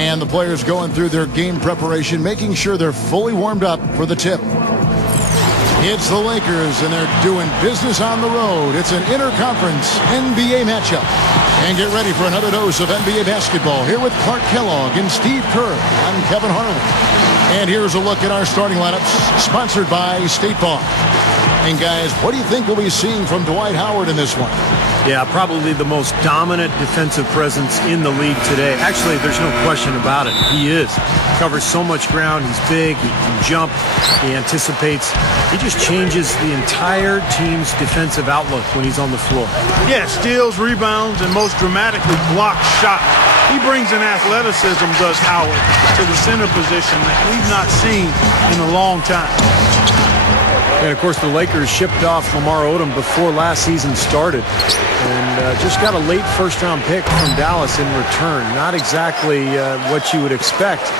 And the players going through their game preparation, making sure they're fully warmed up for the tip. It's the Lakers, and they're doing business on the road. It's an interconference NBA matchup. And get ready for another dose of NBA basketball here with Clark Kellogg and Steve Kerr. I'm Kevin Harlan. And here's a look at our starting lineups, sponsored by State Farm. And guys, what do you think we'll be seeing from Dwight Howard in this one? Yeah, probably the most dominant defensive presence in the league today. Actually, there's no question about it. He is. Covers so much ground. He's big. He can jump. He anticipates. He just changes the entire team's defensive outlook when he's on the floor. Yeah, steals, rebounds, and most dramatically blocks shots. He brings in athleticism, does Howard, to the center position that we've not seen in a long time. And, of course, the Lakers shipped off Lamar Odom before last season started and just got a late first-round pick from Dallas in return. Not exactly what you would expect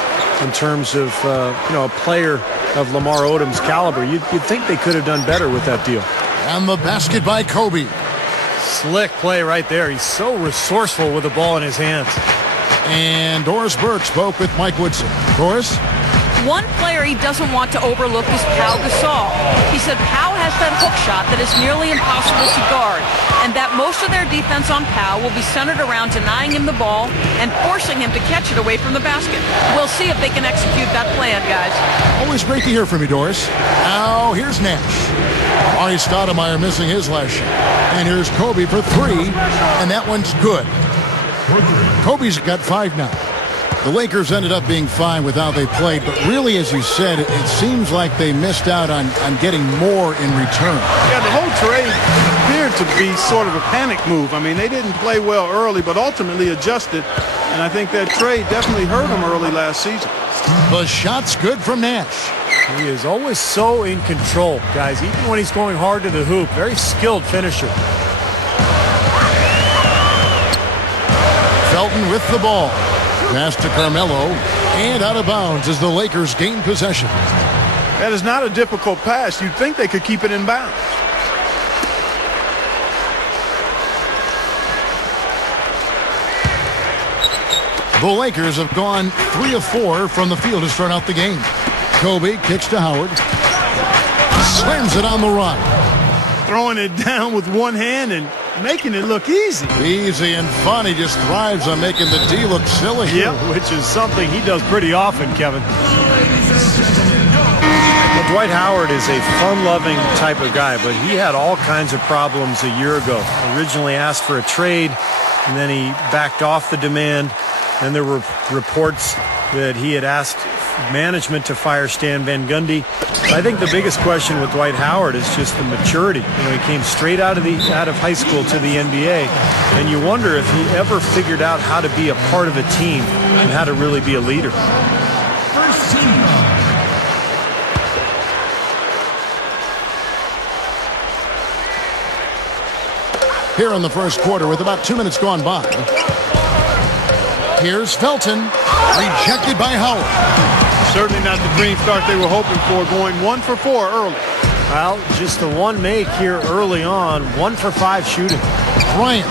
in terms of, a player of Lamar Odom's caliber. You'd think they could have done better with that deal. And the basket by Kobe. Slick play right there. He's so resourceful with the ball in his hands. And Doris Burke spoke with Mike Woodson. Doris? One player he doesn't want to overlook is Pau Gasol. He said Pau has that hook shot that is nearly impossible to guard, and that most of their defense on Pau will be centered around denying him the ball and forcing him to catch it away from the basket. We'll see if they can execute that plan, guys. Always great to hear from you, Doris. Now, here's Nash. Ari Stoudemire missing his last shot. And here's Kobe for three, and that one's good. Kobe's got 5 now. The Lakers ended up being fine with how they played, but really, as you said, it seems like they missed out on getting more in return. Yeah, the whole trade appeared to be sort of a panic move. I mean, they didn't play well early, but ultimately adjusted, and I think that trade definitely hurt them early last season. The shot's good from Nash. He is always so in control, guys, even when he's going hard to the hoop. Very skilled finisher. Felton with the ball. Pass to Carmelo, and out of bounds as the Lakers gain possession. That is not a difficult pass. You'd think they could keep it in bounds. The Lakers have gone 3 of 4 from the field to start out the game. Kobe kicks to Howard. Slams it on the run. Throwing it down with one hand and making it look easy. Easy and fun. He just thrives on making the D look silly. Yep, which is something he does pretty often, Kevin. Well, Dwight Howard is a fun-loving type of guy, but he had all kinds of problems a year ago. Originally asked for a trade, and then he backed off the demand. And there were reports that he had asked management to fire Stan Van Gundy. I think the biggest question with Dwight Howard is just the maturity. He came straight out of high school to the NBA, and you wonder if he ever figured out how to be a part of a team and how to really be a leader. Here in the first quarter with about 2 minutes gone by. Here's Felton, rejected by Howard. Certainly not the dream start they were hoping for, going 1 for 4 early. Well, just the one make here early on, 1 for 5 shooting. Bryant,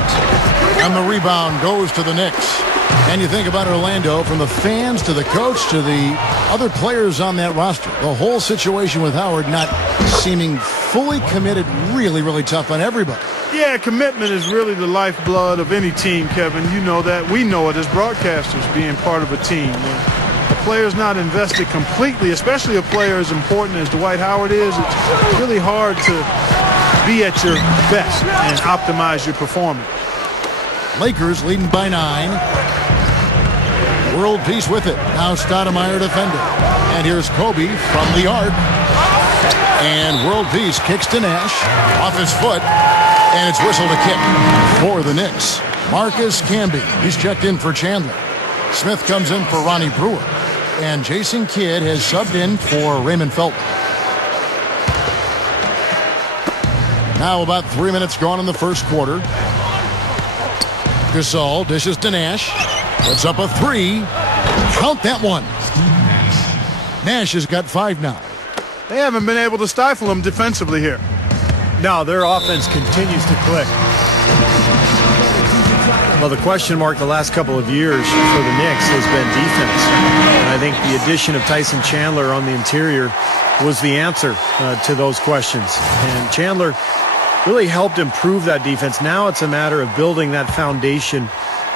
and the rebound goes to the Knicks. And you think about Orlando, from the fans to the coach to the other players on that roster. The whole situation with Howard not seeming fully committed, really, really tough on everybody. Yeah, commitment is really the lifeblood of any team, Kevin. You know that. We know it as broadcasters, being part of a team. When a player's not invested completely, especially a player as important as Dwight Howard is, it's really hard to be at your best and optimize your performance. Lakers leading by 9. World peace with it. Now Stoudemire defender. And here's Kobe from the arc. And world peace kicks to Nash. Off his foot. And it's whistled a kick for the Knicks. Marcus Camby. He's checked in for Chandler. Smith comes in for Ronnie Brewer. And Jason Kidd has subbed in for Raymond Felton. Now about 3 minutes gone in the first quarter. Gasol dishes to Nash. Puts up a 3. Count that one. Nash has got 5 now. They haven't been able to stifle him defensively here. No, their offense continues to click. Well, the question mark the last couple of years for the Knicks has been defense. And I think the addition of Tyson Chandler on the interior was the answer to those questions. And Chandler really helped improve that defense. Now it's a matter of building that foundation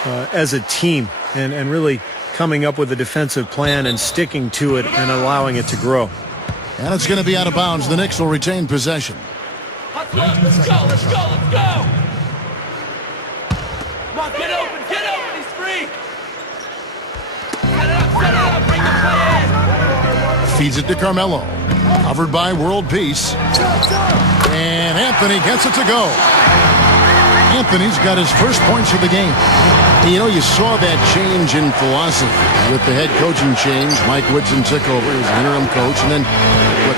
as a team and really coming up with a defensive plan and sticking to it and allowing it to grow. And it's going to be out of bounds. The Knicks will retain possession. Let's go, let's go, let's go! Come on, get open, he's free! Set it up, bring the play in! Feeds it to Carmelo. Covered by World Peace. And Anthony gets it to go. Anthony's got his first points of the game. And you know, you saw that change in philosophy with the head coaching change. Mike Woodson took over. He was an interim coach. And then,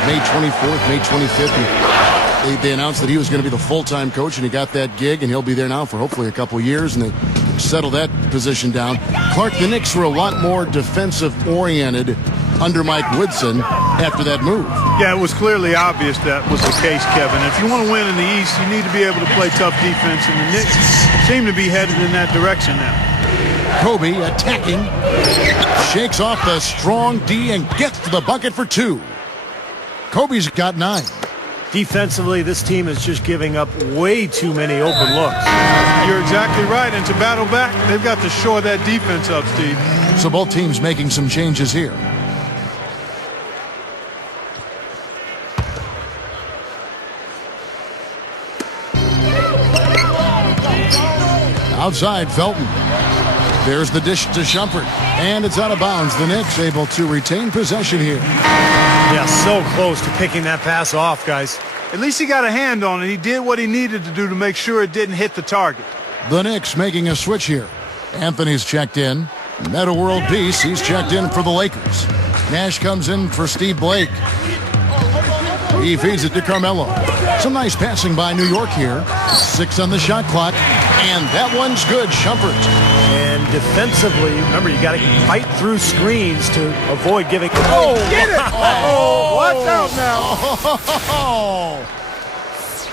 May 24th, May 25th, they announced that he was going to be the full-time coach, and he got that gig, and he'll be there now for hopefully a couple years, and they settled that position down. Clark, the Knicks were a lot more defensive-oriented under Mike Woodson after that move. Yeah, it was clearly obvious that was the case, Kevin. If you want to win in the East, you need to be able to play tough defense, and the Knicks seem to be headed in that direction now. Kobe attacking, shakes off the strong D and gets to the bucket for two. Kobe's got 9. Defensively, this team is just giving up way too many open looks. You're exactly right, and to battle back, they've got to shore that defense up, Steve. So both teams making some changes here. Outside, Felton. There's the dish to Shumpert, and it's out of bounds. The Knicks able to retain possession here. Yeah, so close to picking that pass off, guys. At least he got a hand on it. He did what he needed to do to make sure it didn't hit the target. The Knicks making a switch here. Anthony's checked in. Meta World Peace, he's checked in for the Lakers. Nash comes in for Steve Blake. He feeds it to Carmelo. Some nice passing by New York here. 6 on the shot clock, and that one's good. Shumpert. And defensively, remember, you got to fight through screens to avoid giving. Oh, get it! Oh, watch out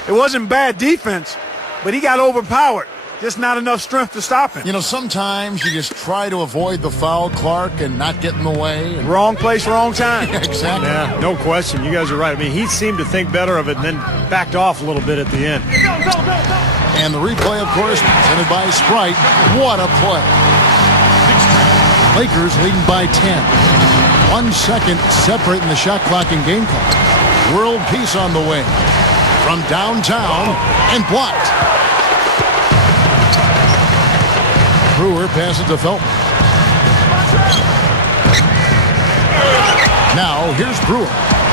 now. It wasn't bad defense, but he got overpowered. Just not enough strength to stop him. You know, sometimes you just try to avoid the foul, Clark, and not get in the way. Wrong place, wrong time. Exactly. Yeah, no question. You guys are right. I mean, he seemed to think better of it and then backed off a little bit at the end. And the replay, of course, presented by Sprite. What a play. Lakers leading by 10. 1 second separating the shot clock and game clock. World Peace on the way. From downtown and blocked. Brewer passes to Felton. Now, here's Brewer.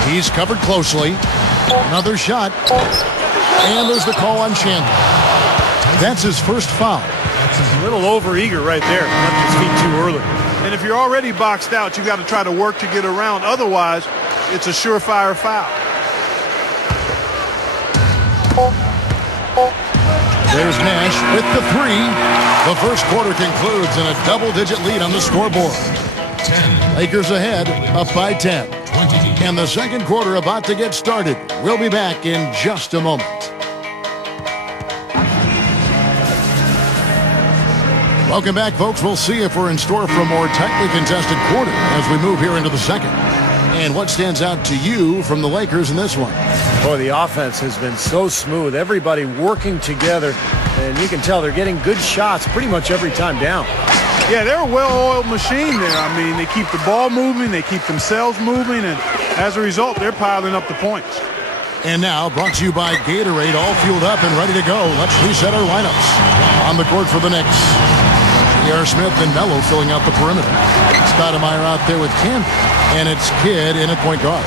He's covered closely. Another shot. And there's the call on Chandler. That's his first foul. A little overeager right there. Left his feet too early. And if you're already boxed out, you've got to try to work to get around. Otherwise, it's a surefire foul. There's Nash with the 3. The first quarter concludes in a double-digit lead on the scoreboard. Lakers ahead, up by 10. And the second quarter about to get started. We'll be back in just a moment. Welcome back, folks. We'll see if we're in store for a more tightly contested quarter as we move here into the second. And what stands out to you from the Lakers in this one? Boy, the offense has been so smooth. Everybody working together, and you can tell they're getting good shots pretty much every time down. Yeah, they're a well-oiled machine there. I mean, they keep the ball moving, they keep themselves moving, and as a result, they're piling up the points. And now, brought to you by Gatorade, all fueled up and ready to go. Let's reset our lineups. On the court for the Knicks, J.R. Smith and Melo filling out the perimeter. Stoudemire out there with Camp, and it's Kidd in at point guard.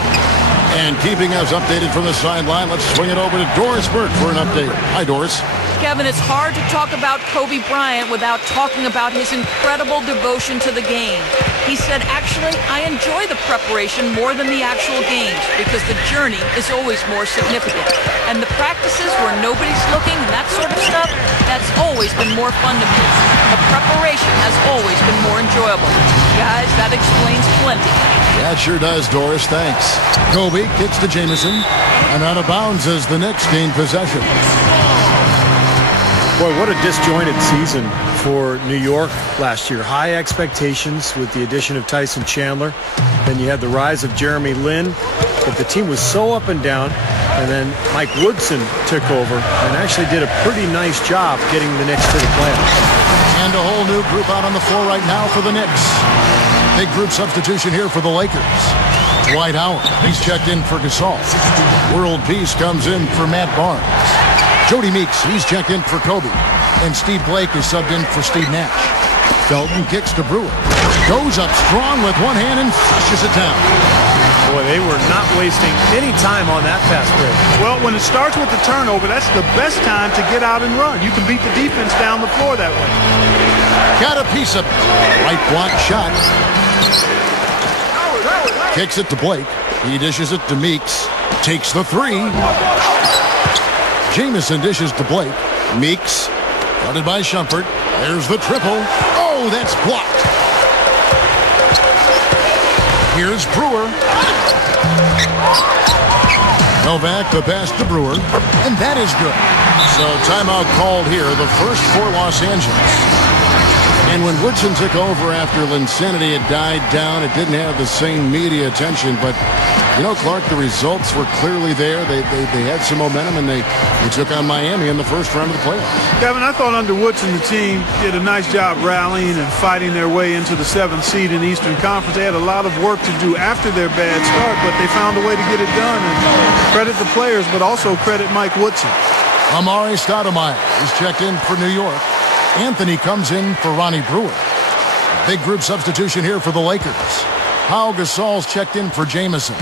And keeping us updated from the sideline, let's swing it over to Doris Burke for an update. Hi, Doris. Kevin, it's hard to talk about Kobe Bryant without talking about his incredible devotion to the game. He said, actually, I enjoy the preparation more than the actual games because the journey is always more significant. And the practices where nobody's looking and that sort of stuff, that's always been more fun to me. The preparation has always been more enjoyable. Guys, that explains plenty. That sure does, Doris. Thanks. Kobe kicks to Jamison, and out of bounds as the Knicks gain possession. Boy, what a disjointed season for New York last year. High expectations with the addition of Tyson Chandler. Then you had the rise of Jeremy Lin, but the team was so up and down. And then Mike Woodson took over and actually did a pretty nice job getting the Knicks to the playoffs. And a whole new group out on the floor right now for the Knicks. Big group substitution here for the Lakers. Dwight Howard, he's checked in for Gasol. World Peace comes in for Matt Barnes. Jody Meeks, he's checked in for Kobe. And Steve Blake is subbed in for Steve Nash. Felton kicks to Brewer. Goes up strong with one hand and flushes it down. Boy, they were not wasting any time on that fast break. Well, when it starts with the turnover, that's the best time to get out and run. You can beat the defense down the floor that way. Got a piece of right block shot. Kicks it to Blake. He dishes it to Meeks. Takes the three. Jamison dishes to Blake. Meeks. Guarded by Shumpert. There's the triple. Oh, that's blocked. Here's Brewer. Novak, the pass to Brewer. And that is good. So timeout called here, the first for Los Angeles. And when Woodson took over after Linsanity had died down, it didn't have the same media attention. But, you know, Clark, the results were clearly there. They had some momentum, and they took on Miami in the first round of the playoffs. Kevin, I thought under Woodson, the team did a nice job rallying and fighting their way into the 7th seed in the Eastern Conference. They had a lot of work to do after their bad start, but they found a way to get it done. And credit the players, but also credit Mike Woodson. Amari Stoudemire is checked in for New York. Anthony comes in for Ronnie Brewer. Big group substitution here for the Lakers. Pau Gasol's checked in for Jamison.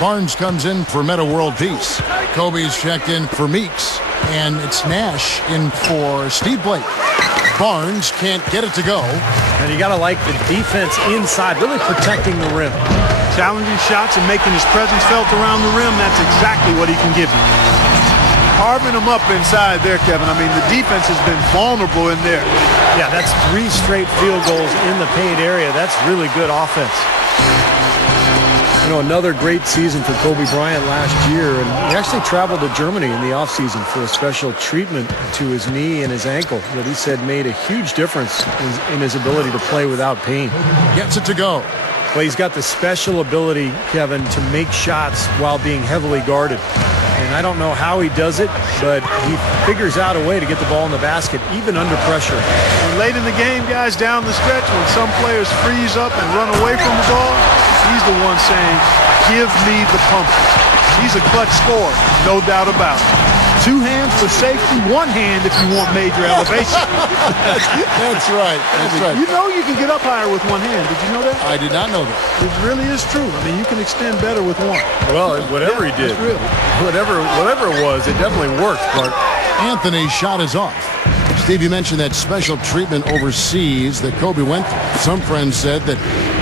Barnes comes in for Meta World Peace. Kobe's checked in for Meeks. And it's Nash in for Steve Blake. Barnes can't get it to go. And you got to like the defense inside, really protecting the rim. Challenging shots and making his presence felt around the rim, that's exactly what he can give you. Carving them up inside there, Kevin. I mean, the defense has been vulnerable in there. Yeah, that's 3 straight field goals in the paint area. That's really good offense. You know, another great season for Kobe Bryant last year, and he actually traveled to Germany in the offseason for a special treatment to his knee and his ankle that he said made a huge difference in his ability to play without pain. Gets it to go. Well, he's got the special ability, Kevin, to make shots while being heavily guarded. And I don't know how he does it, but he figures out a way to get the ball in the basket, even under pressure. And late in the game, guys, down the stretch, when some players freeze up and run away from the ball, he's the one saying, give me the pump. He's a clutch scorer, no doubt about it. 2 hands for safety, 1 hand if you want major elevation. That's right. That's right. You know you can get up higher with 1 hand. Did you know that? I did not know that. It really is true. I mean, you can extend better with 1. Well, whatever he did, whatever it was, it definitely worked, Clark. Anthony's shot is off. Steve, you mentioned that special treatment overseas that Kobe went through. Some friends said that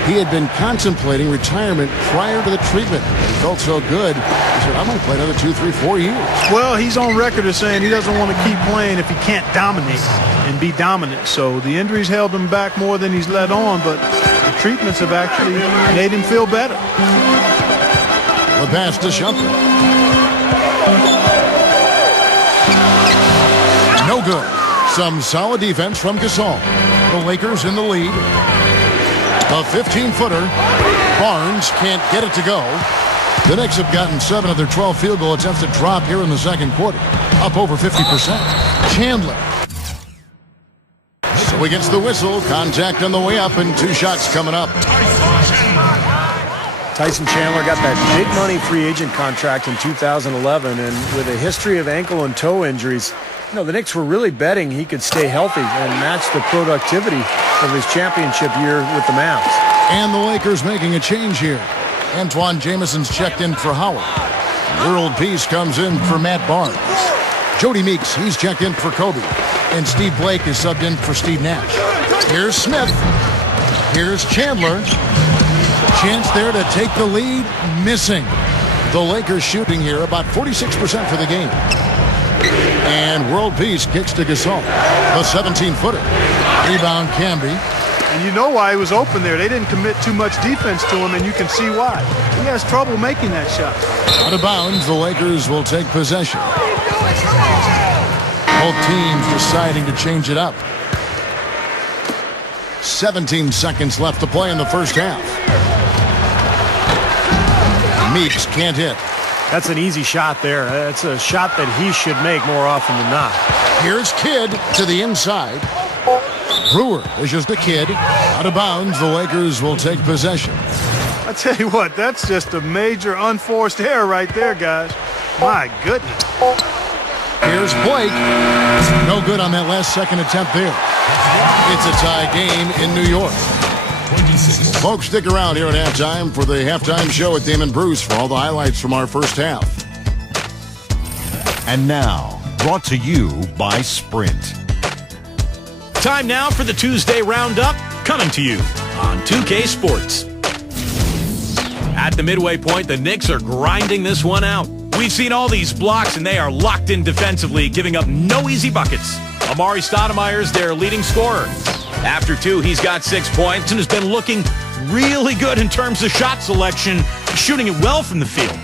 he had been contemplating retirement prior to the treatment. He felt so good. He said, I'm going to play another 2, 3, 4 years. Well, he's on record as saying he doesn't want to keep playing if he can't dominate and be dominant. So the injuries held him back more than he's let on, but the treatments have actually made him feel better. The pass to Shumpert. No good. Some solid defense from Gasol. The Lakers in the lead. A 15-footer. Barnes can't get it to go. The Knicks have gotten 7 of their 12 field goal attempts to drop here in the second quarter. Up over 50%. Chandler. So he gets the whistle. Contact on the way up and 2 shots coming up. Tyson Chandler got that big money free agent contract in 2011, and with a history of ankle and toe injuries, you know, the Knicks were really betting he could stay healthy and match the productivity of his championship year with the Mavs. And the Lakers making a change here. Antoine Jamison's checked in for Howard. World Peace comes in for Matt Barnes. Jody Meeks, he's checked in for Kobe. And Steve Blake is subbed in for Steve Nash. Here's Smith. Here's Chandler. Chance there to take the lead. Missing. The Lakers shooting here about 46% for the game. And World Peace kicks to Gasol. The 17-footer. Rebound Camby. And you know why he was open there. They didn't commit too much defense to him, and you can see why. He has trouble making that shot. Out of bounds, the Lakers will take possession. Both teams deciding to change it up. 17 seconds left to play in the first half. Meeks can't hit. That's an easy shot there. That's a shot that he should make more often than not. Here's Kidd to the inside. Brewer is just a kid. Out of bounds, the Lakers will take possession. I tell you what, that's just a major unforced error right there, guys. My goodness. Here's Blake. No good on that last second attempt there. It's a tie game in New York. Folks, stick around here at halftime for the halftime show at Damon Bruce for all the highlights from our first half. And now, brought to you by Sprint. Time now for the Tuesday Roundup, coming to you on 2K Sports. At the midway point, the Knicks are grinding this one out. We've seen all these blocks, and they are locked in defensively, giving up no easy buckets. Amari Stoudemire's their leading scorer. After 2, he's got 6 points and has been looking really good in terms of shot selection, shooting it well from the field.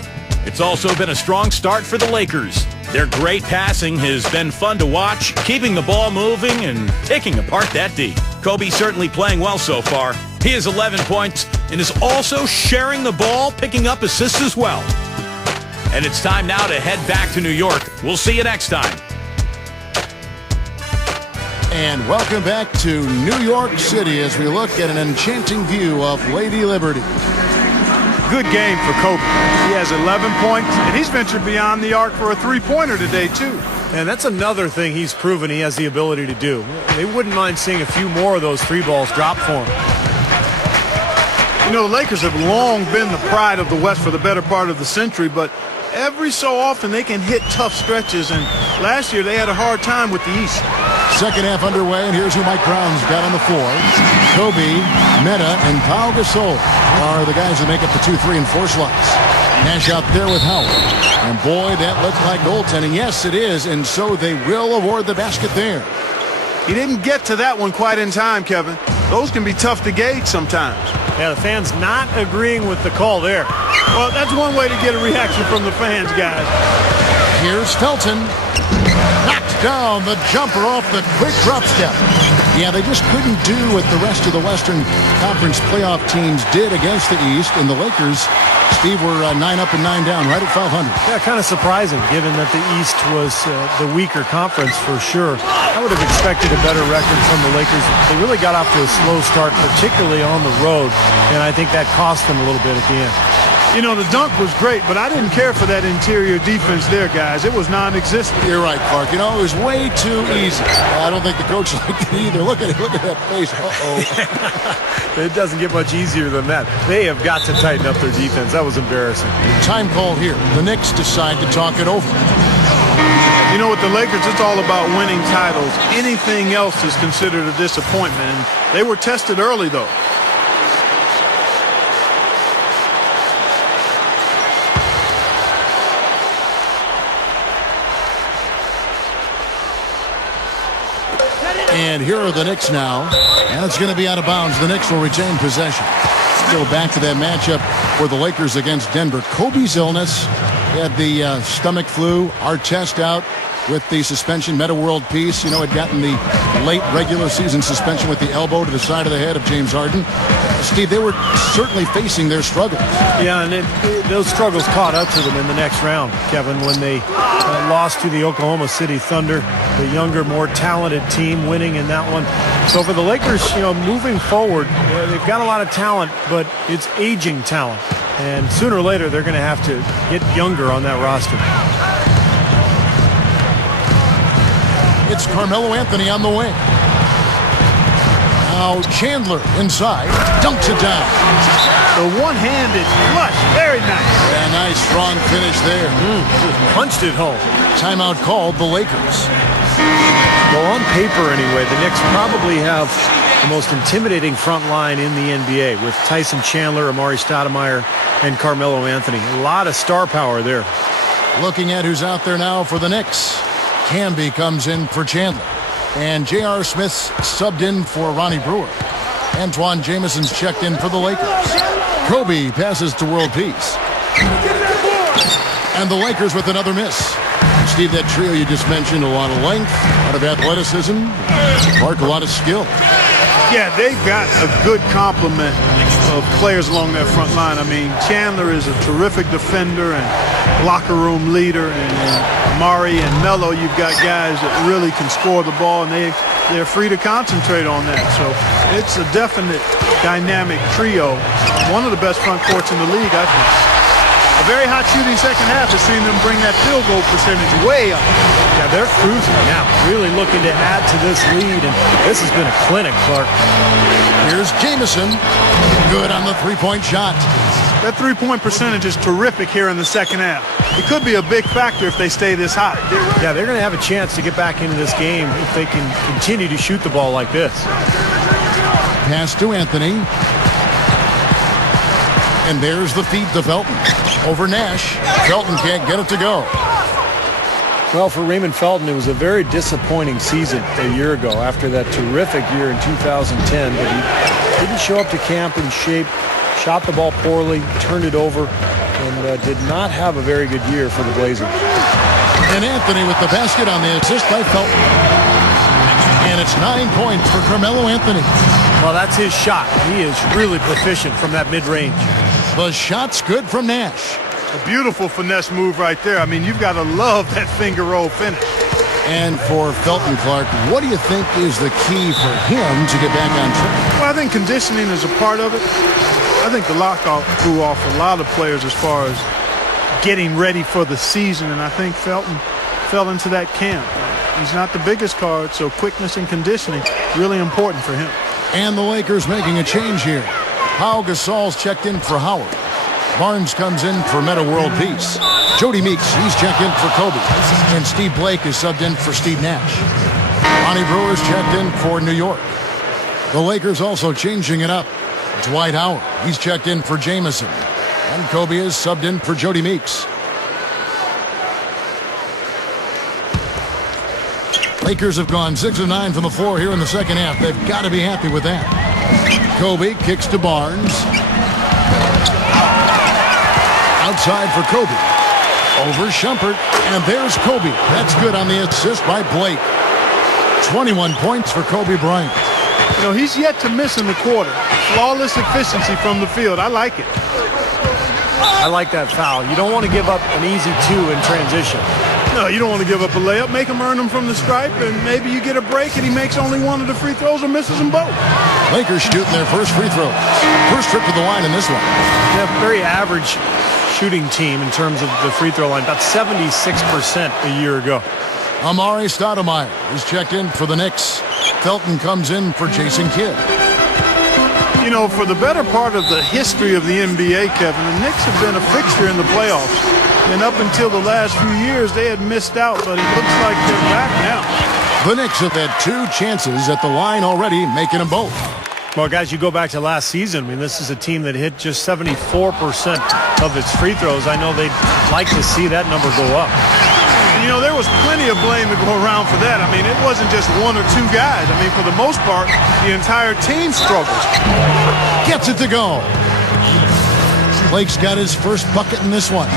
It's also been a strong start for the Lakers. Their great passing has been fun to watch, keeping the ball moving and taking apart that D. Kobe certainly playing well so far. He has 11 points and is also sharing the ball, picking up assists as well. And it's time now to head back to New York. We'll see you next time. And welcome back to New York City as we look at an enchanting view of Lady Liberty. Good game for Kobe. He has 11 points, and he's ventured beyond the arc for a three-pointer today, too. And that's another thing he's proven he has the ability to do. They wouldn't mind seeing a few more of those 3 balls drop for him. You know, the Lakers have long been the pride of the West for the better part of the century, but every so often they can hit tough stretches, and last year they had a hard time with the East. Second half underway, and here's who Mike Brown's got on the floor. Kobe, Meta, and Pau Gasol are the guys that make up the 2, 3, and 4 slots. Nash out there with Howard. And boy, that looked like goaltending. Yes, it is, and so they will award the basket there. He didn't get to that one quite in time, Kevin. Those can be tough to gauge sometimes. Yeah, the fans not agreeing with the call there. Well, that's one way to get a reaction from the fans, guys. Here's Felton. Knocked down the jumper off the quick drop step. Yeah, they just couldn't do what the rest of the Western Conference playoff teams did against the East. And the Lakers, Steve, were 9 up and 9 down, right at 500. Yeah, kind of surprising, given that the East was the weaker conference for sure. I would have expected a better record from the Lakers. They really got off to a slow start, particularly on the road, and I think that cost them a little bit at the end. You know, the dunk was great, but I didn't care for that interior defense there, guys. It was non-existent. You're right, Clark. You know, it was way too easy. I don't think the coach liked it either. Look at it. Look at that face. Uh-oh. It doesn't get much easier than that. They have got to tighten up their defense. That was embarrassing. Time call here. The Knicks decide to talk it over. You know, with the Lakers, it's all about winning titles. Anything else is considered a disappointment. And they were tested early, though. And here are the Knicks now. And it's going to be out of bounds. The Knicks will retain possession. Still back to that matchup for the Lakers against Denver. Kobe's illness. He had the stomach flu. Artest out with the suspension. Meta World Peace, you know, had gotten the late regular season suspension with the elbow to the side of the head of James Harden. Steve, they were certainly facing their struggles. Yeah, and those struggles caught up to them in the next round, Kevin, when they lost to the Oklahoma City Thunder, the younger, more talented team winning in that one. So for the Lakers, you know, moving forward, they've got a lot of talent, but it's aging talent. And sooner or later, they're going to have to get younger on that roster. It's Carmelo Anthony on the wing. Now Chandler inside, dunks it down. The one-handed flush, very nice. Yeah, nice strong finish there. Just punched it home. Timeout called the Lakers. Well, on paper anyway, the Knicks probably have the most intimidating front line in the NBA with Tyson Chandler, Amari Stoudemire, and Carmelo Anthony. A lot of star power there. Looking at who's out there now for the Knicks. Camby comes in for Chandler. And J.R. Smith's subbed in for Ronnie Brewer. Antoine Jameson's checked in for the Lakers. Kobe passes to World Peace. And the Lakers with another miss. Steve, that trio you just mentioned, a lot of length, a lot of athleticism, Clark, a lot of skill. Yeah, they've got a good complement of players along that front line. I mean, Chandler is a terrific defender and locker room leader, and Amari and Melo, you've got guys that really can score the ball, and they're free to concentrate on that. So it's a definite dynamic trio. One of the best front courts in the league, I think. A very hot shooting second half has seen them bring that field goal percentage way up. Yeah, they're cruising now, really looking to add to this lead, and this has been a clinic, Clark. Here's Jamison. Good on the three-point shot. That three-point percentage is terrific here in the second half. It could be a big factor if they stay this hot. Yeah, they're going to have a chance to get back into this game if they can continue to shoot the ball like this. Pass to Anthony. And there's the feed to Felton. Over Nash. Felton can't get it to go. Well, for Raymond Felton, it was a very disappointing season a year ago after that terrific year in 2010. But he didn't show up to camp in shape, shot the ball poorly, turned it over, and did not have a very good year for the Blazers. And Anthony with the basket on the assist by Felton. And it's 9 points for Carmelo Anthony. Well, that's his shot. He is really proficient from that mid-range. The shot's good from Nash. A beautiful finesse move right there. I mean, you've got to love that finger roll finish. And for Felton, Clark, what do you think is the key for him to get back on track? Well, I think conditioning is a part of it. I think the lockout threw off a lot of players as far as getting ready for the season, and I think Felton fell into that camp. He's not the biggest card, so quickness and conditioning really important for him. And the Lakers making a change here. Pau Gasol's checked in for Howard. Barnes comes in for Metta World Peace. Jody Meeks, he's checked in for Kobe. And Steve Blake is subbed in for Steve Nash. Lonnie Brewer's checked in for New York. The Lakers also changing it up. Dwight Howard, he's checked in for Jamison. And Kobe is subbed in for Jody Meeks. Lakers have gone 6 of 9 from the floor here in the second half. They've got to be happy with that. Kobe kicks to Barnes. Outside for Kobe. Over Shumpert. And there's Kobe. That's good on the assist by Blake. 21 points for Kobe Bryant. You know, he's yet to miss in the quarter. Flawless efficiency from the field. I like it. I like that foul. You don't want to give up an easy two in transition. No, you don't want to give up a layup. Make him earn them from the stripe, and maybe you get a break and he makes only one of the free throws or misses them both. Lakers shooting their first free throws. First trip to the line in this one. Yeah, very average shooting team in terms of the free throw line. About 76% a year ago. Amari Stoudemire is checked in for the Knicks. Felton comes in for Jason Kidd. You know, for the better part of the history of the NBA, Kevin, the Knicks have been a fixture in the playoffs. And up until the last few years, they had missed out, but it looks like they're back now. The Knicks have had 2 chances at the line already, making them both. Well, guys, you go back to last season. I mean, this is a team that hit just 74% of its free throws. I know they'd like to see that number go up. And, you know, there was plenty of blame to go around for that. I mean, it wasn't just 1 or 2 guys. I mean, for the most part, the entire team struggled. Gets it to go. Blake's got his first bucket in this one.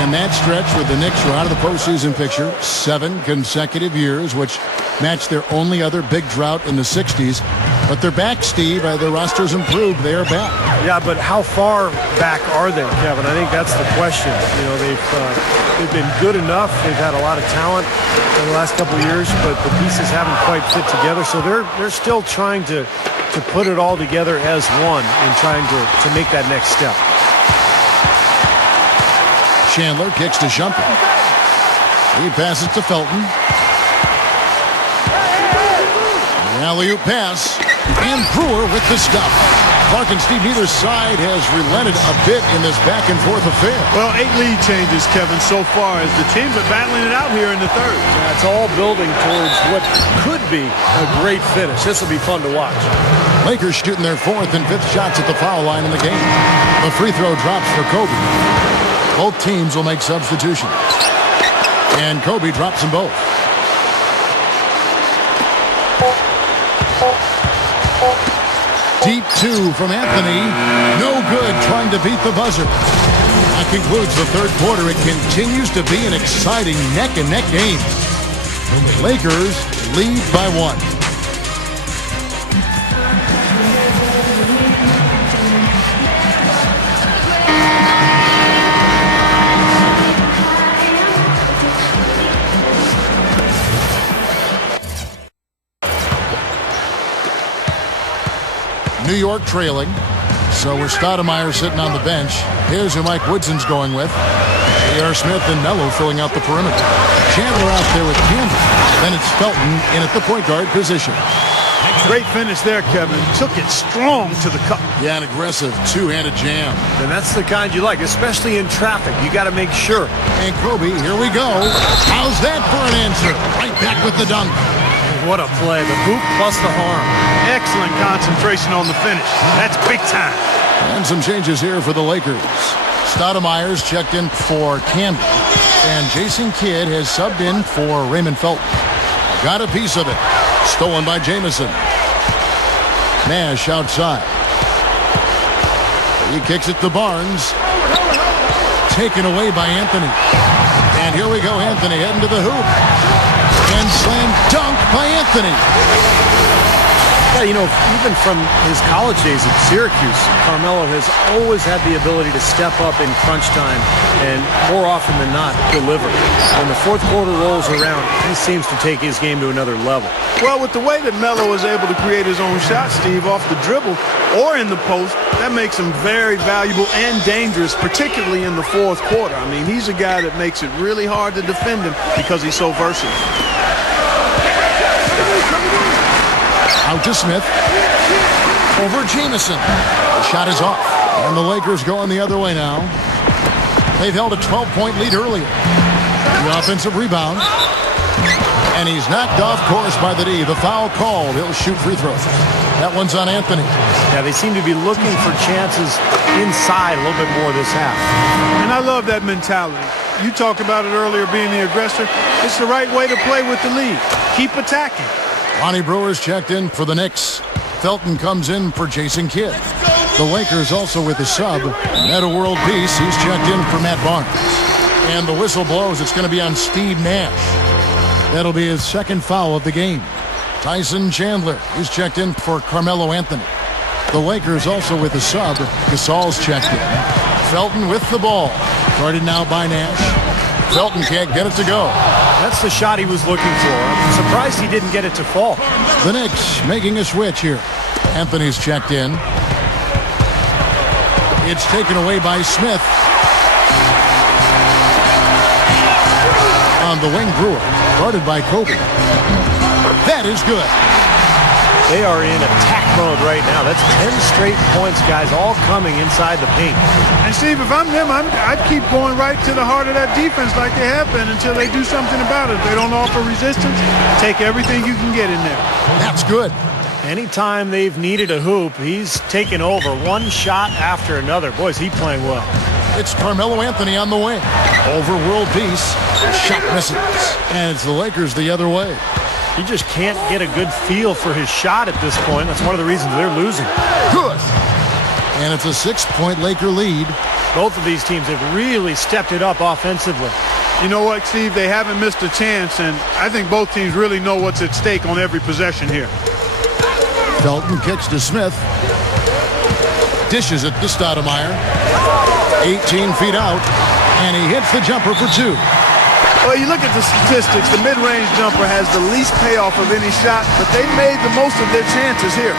In that stretch where the Knicks were out of the postseason picture 7 consecutive years, which matched their only other big drought in the 60s. But they're back, Steve. Their roster's improved. They are back. Yeah, but how far back are they, Kevin? I think that's the question. You know, they've been good enough. They've had a lot of talent in the last couple of years, but the pieces haven't quite fit together. So they're still trying to put it all together as one and trying to make that next step. Chandler kicks to Shumpert. He passes to Felton. The alley-oop pass. And Brewer with the stuff. Clark and Steve, neither side has relented a bit in this back-and-forth affair. Well, 8 lead changes, Kevin, so far as the teams are battling it out here in the third. Yeah, it's all building towards what could be a great finish. This will be fun to watch. Lakers shooting their 4th and 5th shots at the foul line in the game. The free throw drops for Kobe. Both teams will make substitutions. And Kobe drops them both. Deep 2 from Anthony. No good, trying to beat the buzzer. A concludes the third quarter. It continues to be an exciting neck-and-neck game. The Lakers lead by 1. New York trailing. So we're Stoudemire sitting on the bench. Here's who Mike Woodson's going with. J.R. Smith and Melo filling out the perimeter. Chandler out there with Campbell. Then it's Felton in at the point guard position. Great finish there, Kevin. Took it strong to the cup. Yeah, an aggressive two-handed jam. And that's the kind you like, especially in traffic. You got to make sure. And Kobe, here we go. How's that for an answer? Right back with the dunk. What a play. The hoop plus the harm. Excellent concentration on the finish. That's big time. And some changes here for the Lakers. Stoudemire's checked in for Campbell. And Jason Kidd has subbed in for Raymond Felton. Got a piece of it. Stolen by Jamison. Nash outside. He kicks it to Barnes. Taken away by Anthony. And here we go, Anthony heading to the hoop. And slam dunk by Anthony. Yeah, you know, even from his college days at Syracuse, Carmelo has always had the ability to step up in crunch time and more often than not deliver. When the fourth quarter rolls around, he seems to take his game to another level. Well, with the way that Melo is able to create his own shot, Steve, off the dribble or in the post, that makes him very valuable and dangerous, particularly in the fourth quarter. I mean, he's a guy that makes it really hard to defend him because he's so versatile. Out to Smith. Over Jamison. The shot is off. And the Lakers going the other way now. They've held a 12-point lead earlier. The offensive rebound. And he's knocked off course by the D. The foul called. He'll shoot free throws. That one's on Anthony. Yeah, they seem to be looking for chances inside a little bit more this half. And I love that mentality. You talked about it earlier, being the aggressor. It's the right way to play with the lead. Keep attacking. Lonnie Brewer's checked in for the Knicks. Felton comes in for Jason Kidd. The Lakers also with a sub. Meta World Peace, he's checked in for Matt Barnes. And the whistle blows. It's going to be on Steve Nash. That'll be his second foul of the game. Tyson Chandler, he's checked in for Carmelo Anthony. The Lakers also with a sub. Gasol's checked in. Felton with the ball. Guarded now by Nash. Felton can't get it to go. That's the shot he was looking for. I'm surprised he didn't get it to fall. The Knicks making a switch here. Anthony's checked in. It's taken away by Smith. On the wing, Brewer. Guarded by Kobe. That is good. They are in attack mode right now. That's 10 straight points, guys, all coming inside the paint. And Steve, if I'm them, I'd keep going right to the heart of that defense like they have been until they do something about it. If they don't offer resistance, take everything you can get in there. That's good. Anytime they've needed a hoop, he's taken over one shot after another. Boy, is he playing well. It's Carmelo Anthony on the wing. Over World Peace. Shot misses. And it's the Lakers the other way. He just can't get a good feel for his shot at this point. That's one of the reasons they're losing. Good. And it's a 6-point Laker lead. Both of these teams have really stepped it up offensively. You know what, Steve? They haven't missed a chance, and I think both teams really know what's at stake on every possession here. Felton kicks to Smith. Dishes it to Stoudemire. 18 feet out, and he hits the jumper for 2. Well, you look at the statistics, the mid-range jumper has the least payoff of any shot, but they made the most of their chances here.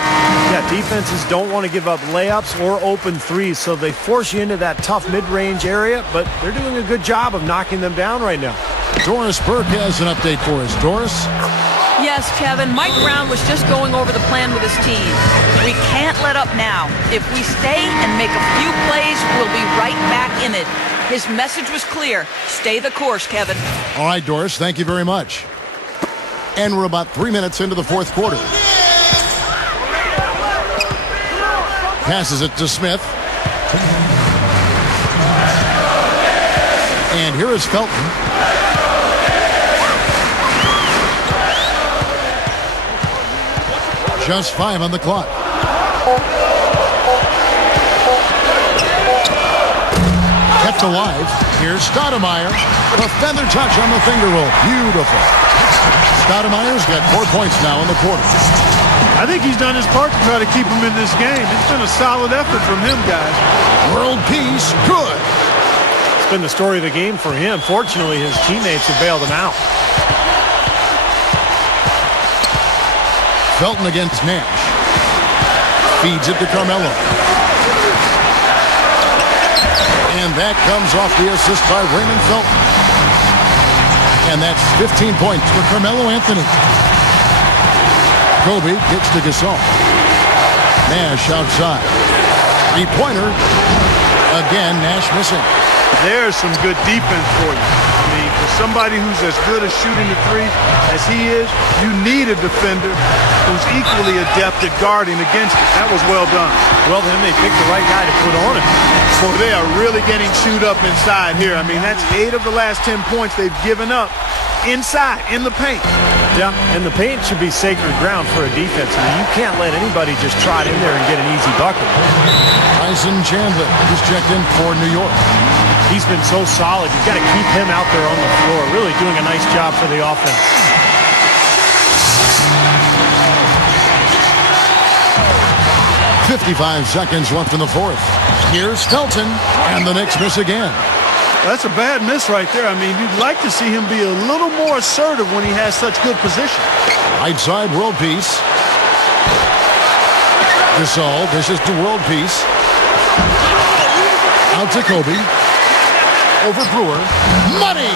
Yeah, defenses don't want to give up layups or open threes, so they force you into that tough mid-range area, but they're doing a good job of knocking them down right now. Doris Burke has an update for us. Doris? Yes, Kevin, Mike Brown was just going over the plan with his team. We can't let up now. If we stay and make a few plays, we'll be right back in it. His message was clear. Stay the course, Kevin. All right, Doris, thank you very much. And we're about 3 minutes into the fourth quarter. Passes it to Smith. And here is Felton. Just 5 on the clock. left alive. Here's Stoudemire. A feather touch on the finger roll. Beautiful. Stoudemire's got 4 points now in the quarter. I think he's done his part to try to keep him in this game. It's been a solid effort from him, guys. World peace, good. It's been the story of the game for him. Fortunately, his teammates have bailed him out. Felton against Nash. Feeds it to Carmelo. And that comes off the assist by Raymond Felton. And that's 15 points for Carmelo Anthony. Kobe gets to Gasol. Nash outside. Three-pointer. Again, Nash missing. There's some good defense for you. I mean, for somebody who's as good at shooting the three as he is, you need a defender who's equally adept at guarding against it. That was well done. Well, then they picked the right guy to put on him. So they are really getting chewed up inside here. I mean, that's 8 of the last 10 points they've given up inside, in the paint. Yeah, and the paint should be sacred ground for a defense. I mean, you can't let anybody just trot in there and get an easy bucket. Tyson Chandler is checked in for New York. He's been so solid. You've got to keep him out there on the floor, really doing a nice job for the offense. .55 seconds left in the fourth. Here's Felton, and the Knicks miss again. That's a bad miss right there. I mean, you'd like to see him be a little more assertive when he has such good position. Right side, world peace. Gasol, this is to world peace. Out to Kobe. Over Brewer. Money!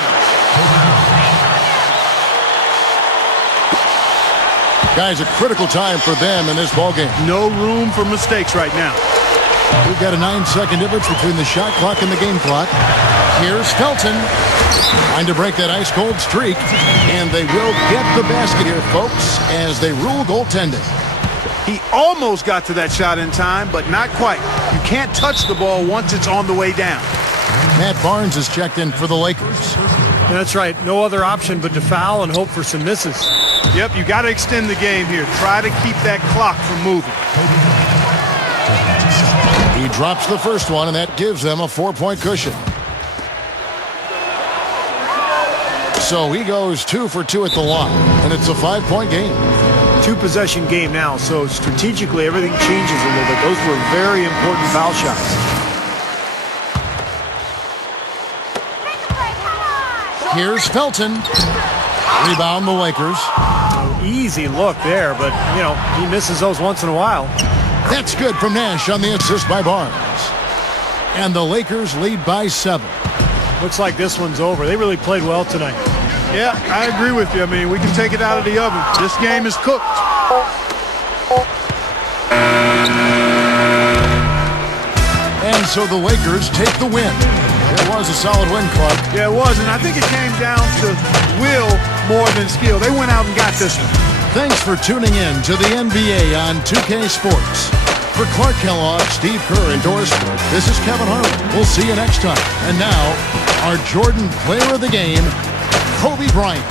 Guys, a critical time for them in this ballgame. No room for mistakes right now. We've got a 9-second difference between the shot clock and the game clock. Here's Felton. Trying to break that ice-cold streak. And they will get the basket here, folks, as they rule goaltending. He almost got to that shot in time, but not quite. You can't touch the ball once it's on the way down. Matt Barnes is checked in for the Lakers. That's right. No other option but to foul and hope for some misses. Yep, you got to extend the game here. Try to keep that clock from moving. He drops the first one, and that gives them a 4-point cushion. So he goes 2 for 2 at the line, and it's a 5-point game. 2-possession game now, so strategically everything changes a little bit. Those were very important foul shots. Here's Felton. Rebound the Lakers. Easy look there, but, you know, he misses those once in a while. That's good from Nash on the assist by Barnes. And the Lakers lead by 7. Looks like this one's over. They really played well tonight. Yeah, I agree with you. I mean, we can take it out of the oven. This game is cooked. And so the Lakers take the win. It was a solid win, Clark. Yeah, it was, and I think it came down to will more than skill. They went out and got this one. Thanks for tuning in to the NBA on 2K Sports. For Clark Kellogg, Steve Kerr, and Doris Burke, this is Kevin Harlan. We'll see you next time. And now, our Jordan Player of the Game, Kobe Bryant.